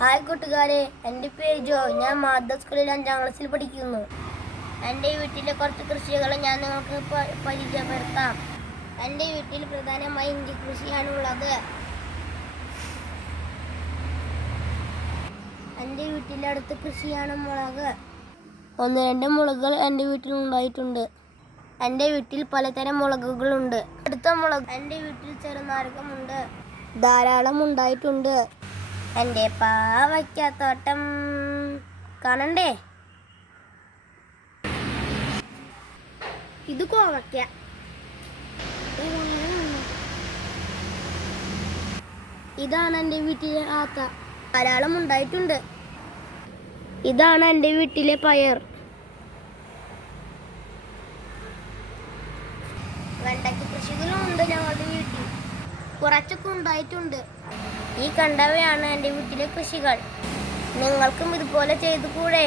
Hi കൂട്ടുകാരെ എന്റെ പേര് ജോ. ഞാൻ മാധവ സ്കൂളിൽ അഞ്ചാം ക്ലാസ്സിൽ പഠിക്കുന്നു. എന്റെ വീട്ടിലെ കുറച്ച് കൃഷികൾ ഞാൻ നിങ്ങൾക്ക് പരിചയപ്പെടുത്താം. എന്റെ വീട്ടിൽ പ്രധാനമായി ഇഞ്ചി കൃഷിയാണ് ഉള്ളത്. എന്റെ വീട്ടിലെ അടുത്ത് കൃഷിയാണ് മുളക്. ഒന്ന് രണ്ട് മുളകുകൾ എന്റെ വീട്ടിൽ ഉണ്ടായിട്ടുണ്ട്. എന്റെ വീട്ടിൽ പലതരം മുളകുകളുണ്ട്. അടുത്ത മുളക് എന്റെ വീട്ടിൽ ചെറുനാരകമുണ്ട്. ധാരാളം ഉണ്ടായിട്ടുണ്ട്. എന്റെ പാവയ്ക്കാത്തോട്ടം. കാണണ്ടേ? ഇത് കോവയ്ക്ക. ഇതാണ് എന്റെ വീട്ടിലെ ആത്ത. ധാരാളം ഉണ്ടായിട്ടുണ്ട്. ഇതാണ് എന്റെ വീട്ടിലെ പയർ. വെണ്ടയ്ക്ക് കൃഷികളും ഉണ്ട് ഞങ്ങളുടെ വീട്ടിൽ. കുറച്ചൊക്കെ ഉണ്ടായിട്ടുണ്ട്. ഈ കണ്ടവയാണ് എന്റെ വീട്ടിലെ കൃഷികൾ. നിങ്ങൾക്കും ഇതുപോലെ ചെയ്തു കൂടെ